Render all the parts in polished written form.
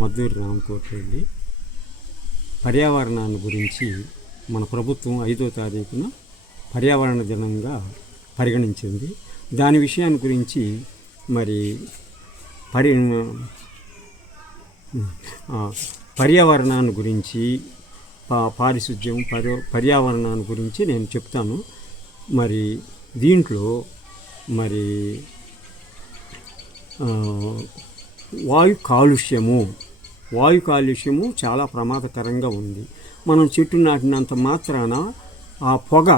మద్దూరి రామకోటిరెడ్డి. పర్యావరణాన్ని గురించి మన ప్రభుత్వం 5వ తారీఖున పర్యావరణ దినంగా పరిగణించింది. దాని విషయాన్ని గురించి మరి పర్యావరణాన్ని గురించి పారిశుద్ధ్యం పర్యావరణాన్ని గురించి నేను చెప్తాను. మరి దీంట్లో మరి వాయు కాలుష్యము చాలా ప్రమాదకరంగా ఉంది. మనం చెట్టు నాటినంత మాత్రాన ఆ పొగ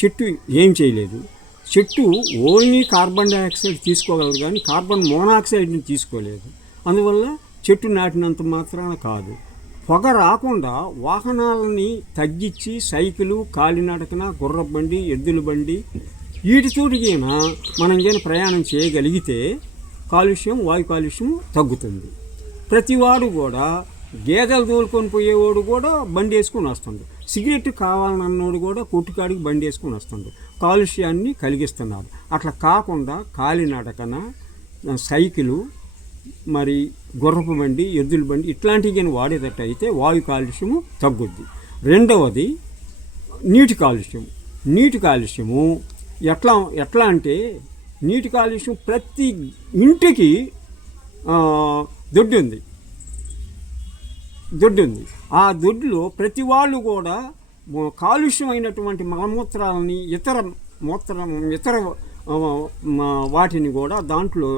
చెట్టు ఏం చేయలేదు. చెట్టు ఓన్లీ కార్బన్ డైఆక్సైడ్ తీసుకోగలదు కానీ కార్బన్ మోనాక్సైడ్ని తీసుకోలేదు. అందువల్ల చెట్టు నాటినంత మాత్రాన కాదు. పొగ రాకుండా వాహనాలని తగ్గించి సైకిలు, కాలినడకన, గుర్రపు బండి, ఎద్దుల బండి వీటితోటికైనా మనం కానీ ప్రయాణం చేయగలిగితే వాయు కాలుష్యం తగ్గుతుంది. ప్రతివాడు కూడా గేదెలు తోలుకొని పోయేవాడు కూడా బండి వేసుకొని వస్తుండు. సిగరెట్ కావాలన్నోడు కూడా కొట్టుకాడికి బండి వేసుకొని వస్తుండు. కాలుష్యాన్ని కలిగిస్తున్నారు. అట్లా కాకుండా కాలినడకన, సైకిలు, మరి గుర్రపు బండి, ఎద్దుల బండి ఇట్లాంటివి కానీ వాడేటట్టు అయితే వాయు కాలుష్యము తగ్గుద్ది. రెండవది నీటి కాలుష్యము ఎట్లా అంటే నీటి కాలుష్యం ప్రతి ఇంటికి దొడ్డి ఉంది. ఆ దొడ్డిలో ప్రతి వాళ్ళు కూడా కాలుష్యమైనటువంటి మలమూత్రాలని ఇతర వాటిని కూడా దాంట్లో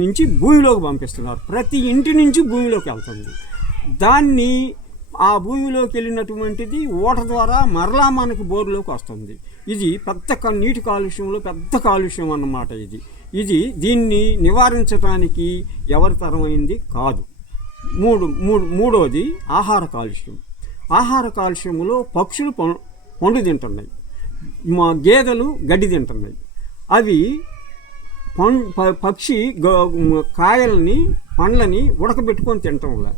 నుంచి భూమిలోకి పంపిస్తున్నారు. ప్రతి ఇంటి నుంచి భూమిలోకి వెళ్తుంది. దాన్ని ఆ భూమిలోకి వెళ్ళినటువంటిది ఓట ద్వారా మరలా మనకి బోర్లోకి వస్తుంది. ఇది పెద్ద నీటి కాలుష్యంలో పెద్ద కాలుష్యం అన్నమాట. దీన్ని నివారించడానికి ఎవరి తరమైంది కాదు. మూడోది ఆహార కాలుష్యములో పక్షులు పండు తింటున్నాయి, గేదెలు గడ్డి తింటున్నాయి. అవి పక్షి కాయల్ని పండ్లని ఉడకబెట్టుకొని తింటంలా,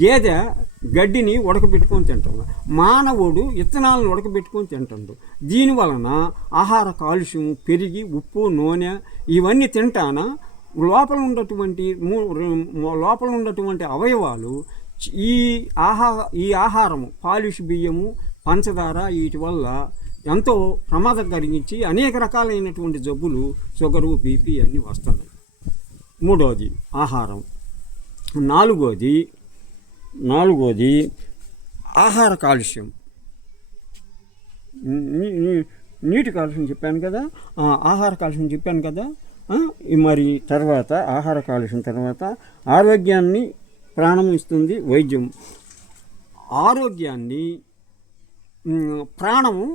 గేదె గడ్డిని ఉడకబెట్టుకొని తింటాడు, మానవుడు విత్తనాలను ఉడకబెట్టుకొని తింటాడు. దీనివలన ఆహార కాలుష్యం పెరిగి ఉప్పు, నూనె ఇవన్నీ తింటాన లోపల ఉన్నటువంటి అవయవాలు ఈ ఆహారము పాలిష్ బియ్యము, పంచదార వీటి వల్ల ఎంతో ప్రమాదం కలిగించి అనేక రకాలైనటువంటి జబ్బులు, షుగరు, బీపీ అన్నీ వస్తున్నాయి. మూడవది ఆహారం. నాలుగోది ఆహార కాలుష్యం. నీటి కాలుష్యం చెప్పాను కదా, ఆహార కాలుష్యం చెప్పాను కదా. మరి తర్వాత ఆహార కాలుష్యం తర్వాత ఆరోగ్యాన్ని ప్రాణం ఇస్తుంది వైద్యం. ఆరోగ్యాన్ని ప్రాణము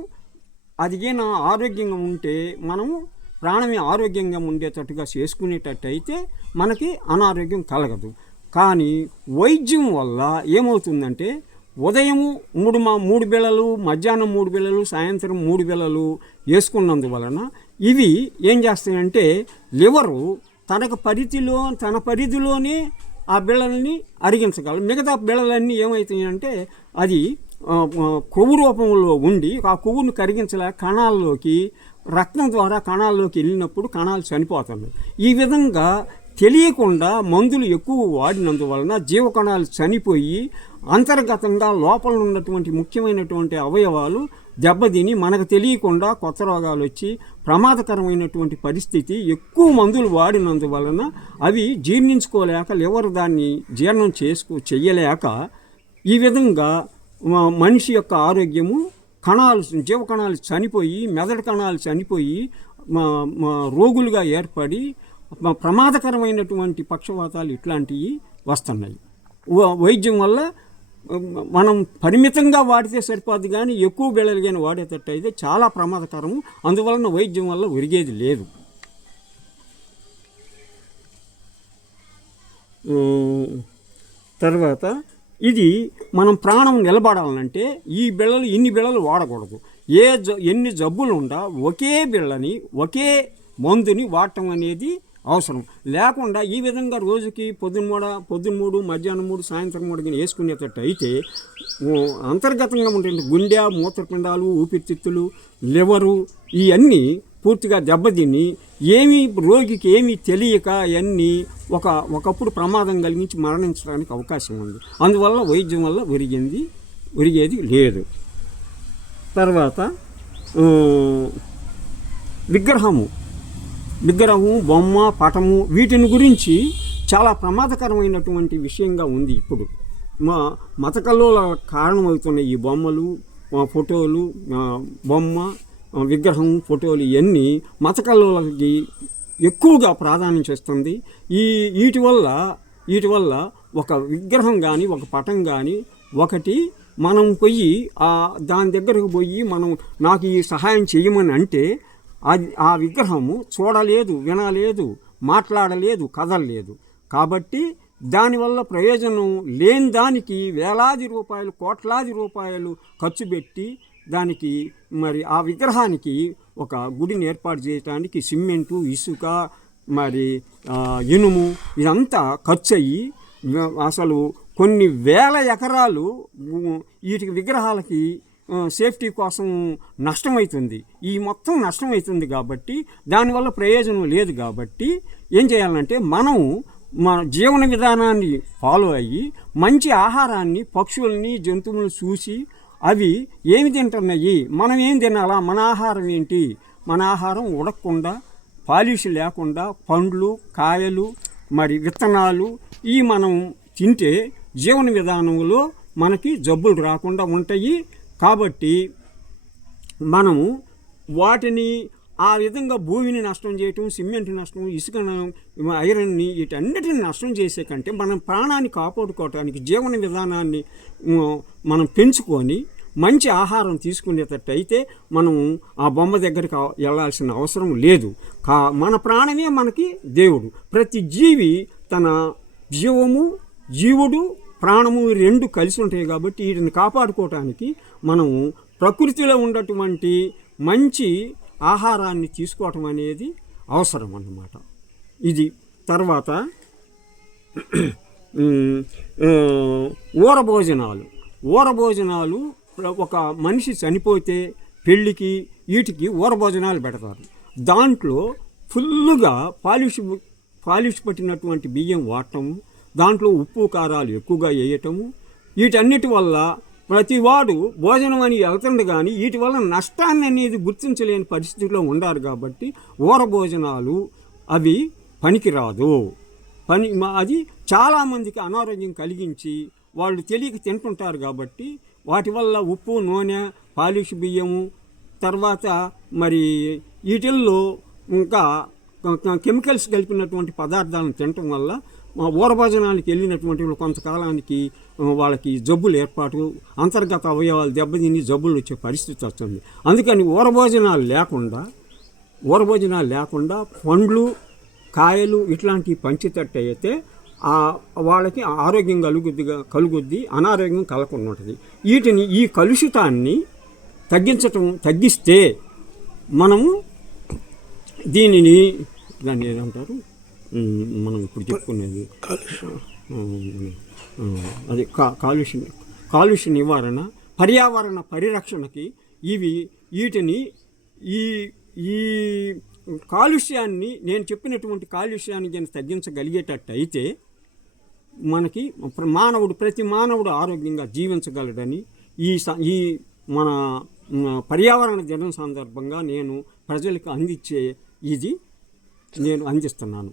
అదిగేనా ఆరోగ్యంగా ఉంటే మనము ప్రాణమే ఆరోగ్యంగా ఉండేటట్టుగా చేసుకునేటట్టు అయితే మనకి అనారోగ్యం కలగదు. కానీ వైద్యం వల్ల ఏమవుతుందంటే ఉదయము 3 బిళ్ళలు, మధ్యాహ్నం 3 బిళ్ళలు, సాయంత్రం 3 బిళ్ళలు వేసుకున్నందువలన ఇవి ఏం చేస్తాయంటే లివరు తన పరిధిలోనే ఆ బిళ్ళల్ని అరిగించగలరు. మిగతా బిళ్ళలన్నీ ఏమవుతాయంటే అది కొవ్వు రూపంలో ఉండి ఆ కొవ్వును కరిగించలేక కణాల్లోకి రక్తం ద్వారా కణాల్లోకి వెళ్ళినప్పుడు కణాలు చనిపోతున్నాయి. ఈ విధంగా తెలియకుండా మందులు ఎక్కువ వాడినందువలన జీవకణాలు చనిపోయి అంతర్గతంగా లోపల ఉన్నటువంటి ముఖ్యమైనటువంటి అవయవాలు దెబ్బతిని మనకు తెలియకుండా కొత్త రోగాలు వచ్చి ప్రమాదకరమైనటువంటి పరిస్థితి. ఎక్కువ మందులు వాడినందువలన అవి జీర్ణించుకోలేక లివర్ దాన్ని జీర్ణం చెయ్యలేక ఈ విధంగా మనిషి యొక్క ఆరోగ్యము జీవకణాలు చనిపోయి మెదడు కణాలు చనిపోయి రోగులుగా ఏర్పడి ప్రమాదకరమైనటువంటి పక్షవాతాలు ఇట్లాంటివి వస్తున్నాయి. వైద్యం వల్ల మనం పరిమితంగా వాడితే సరిపోదు కానీ ఎక్కువ బిళ్ళలు కానీ వాడేటట్టు అయితే చాలా ప్రమాదకరము. అందువలన వైద్యం వల్ల ఒరిగేది లేదు. తర్వాత ఇది మనం ప్రాణం నిలబడాలంటే ఇన్ని బిళ్ళలు వాడకూడదు. ఎన్ని జబ్బులు ఉండా ఒకే బిళ్ళని ఒకే మందుని వాడటం అనేది అవసరం. లేకుండా ఈ విధంగా రోజుకి పొద్దున్న 3, మధ్యాహ్నం 3, సాయంత్రం 3 కానీ వేసుకునేటట్టు అయితే అంతర్గతంగా ఉంటుంది గుండె, మూత్రపిండాలు, ఊపిరితిత్తులు, లివరు ఇవన్నీ పూర్తిగా దెబ్బతిని ఏమీ రోగికి ఏమీ తెలియక అవన్నీ ఒకప్పుడు ప్రమాదం కలిగించి మరణించడానికి అవకాశం ఉంది. అందువల్ల వైద్యం వల్ల ఒరిగేది లేదు. తర్వాత విగ్రహము, బొమ్మ, పటము వీటిని గురించి చాలా ప్రమాదకరమైనటువంటి విషయంగా ఉంది. ఇప్పుడు మత కల్లోల కారణమవుతున్న ఈ బొమ్మలు, ఫోటోలు, బొమ్మ, విగ్రహం, ఫోటోలు ఇవన్నీ మత కల్లోలకి ఎక్కువగా ప్రాధాన్యం చేస్తుంది. వీటి వల్ల ఒక విగ్రహం కానీ ఒక పటం కానీ ఒకటి మనం పోయి దాని దగ్గరకు పోయి మనం నాకు ఈ సహాయం చేయమని అంటే ఆ విగ్రహము చూడలేదు, వినలేదు, మాట్లాడలేదు, కదలలేదు. కాబట్టి దానివల్ల ప్రయోజనం లేని దానికి వేలాది రూపాయలు, కోట్లాది రూపాయలు ఖర్చు పెట్టి దానికి మరి ఆ విగ్రహానికి ఒక గుడిని ఏర్పాటు చేయడానికి సిమెంటు, ఇసుక, మరి ఇనుము ఇదంతా ఖర్చు అయ్యి అసలు కొన్ని వేల ఎకరాలు వీటికి విగ్రహాలకి సేఫ్టీ కోసం నష్టమవుతుంది. ఈ మొత్తం నష్టమవుతుంది. కాబట్టి దానివల్ల ప్రయోజనం లేదు. కాబట్టి ఏం చేయాలంటే మనం మన జీవన విధానాన్ని ఫాలో అయ్యి మంచి ఆహారాన్ని, పక్షుల్ని, జంతువులను చూసి అవి ఏమి తింటున్నాయి, మనం ఏం తినాలా, మన ఆహారం ఏంటి, మన ఆహారం ఉడకకుండా, పాలిష్ లేకుండా పండ్లు, కాయలు, మరి విత్తనాలు మనం తింటే జీవన విధానంలో మనకి జబ్బులు రాకుండా ఉంటాయి. కాబట్టి మనము వాటిని ఆ విధంగా భూమిని నష్టం చేయటం, సిమెంట్ నష్టం, ఇసుక, ఐరన్ని వీటన్నిటిని నష్టం చేసే కంటే మనం ప్రాణాన్ని కాపాడుకోవటానికి జీవన విధానాన్ని మనం పెంచుకొని మంచి ఆహారం తీసుకునేటట్టు అయితే మనం ఆ బొమ్మ దగ్గరికి వెళ్ళాల్సిన అవసరం లేదు. మన ప్రాణమే మనకి దేవుడు. ప్రతి జీవి తన జీవుడు, ప్రాణము రెండు కలిసి ఉంటాయి. కాబట్టి వీటిని కాపాడుకోవటానికి మనం ప్రకృతిలో ఉన్నటువంటి మంచి ఆహారాన్ని తీసుకోవటం అనేది అవసరం అన్నమాట. ఇది తర్వాత ఊరభోజనాలు ఒక మనిషి చనిపోతే పెళ్ళికి వీటికి ఊరభోజనాలు పెడతారు. దాంట్లో ఫుల్లుగా పాలిష్ పట్టినటువంటి బియ్యం వాడటము, దాంట్లో ఉప్పు కారాలు ఎక్కువగా వేయటము, వీటన్నిటి వల్ల ప్రతివాడు భోజనం అని వెళ్తుండే కానీ వీటి వల్ల నష్టాన్ని అనేది గుర్తించలేని పరిస్థితిలో ఉండారు. కాబట్టి ఊరభోజనాలు అవి పనికిరాదు. అది చాలామందికి అనారోగ్యం కలిగించి వాళ్ళు తెలియక తింటుంటారు. కాబట్టి వాటి వల్ల ఉప్పు, నూనె, పాలిష్ బియ్యము, తర్వాత మరి వీటిల్లో ఇంకా కెమికల్స్ కలిపినటువంటి పదార్థాలను తినటం వల్ల ఊరభోజనానికి వెళ్ళినటువంటి కొంతకాలానికి వాళ్ళకి జబ్బులు ఏర్పాటు, అంతర్గత అవయవాలు దెబ్బతిని జబ్బులు వచ్చే పరిస్థితి వస్తుంది. అందుకని ఊరభోజనాలు లేకుండా పండ్లు, కాయలు ఇట్లాంటివి పంచేటట్టు అయితే వాళ్ళకి ఆరోగ్యం కలుగుద్ది, అనారోగ్యం కలగకుండా ఉంటుంది. ఈ కలుషితాన్ని తగ్గిస్తే మనము దాన్ని ఏదంటారు, మనం ఇప్పుడు చెప్పుకునేది అది కాలుష్య నివారణ, పర్యావరణ పరిరక్షణకి వీటిని ఈ కాలుష్యాన్ని, నేను చెప్పినటువంటి కాలుష్యాన్ని కానీ తగ్గించగలిగేటట్టు అయితే మనకి ప్రతి మానవుడు ఆరోగ్యంగా జీవించగలడని ఈ మన పర్యావరణ దినం సందర్భంగా నేను ప్రజలకు నేను అందిస్తున్నాను.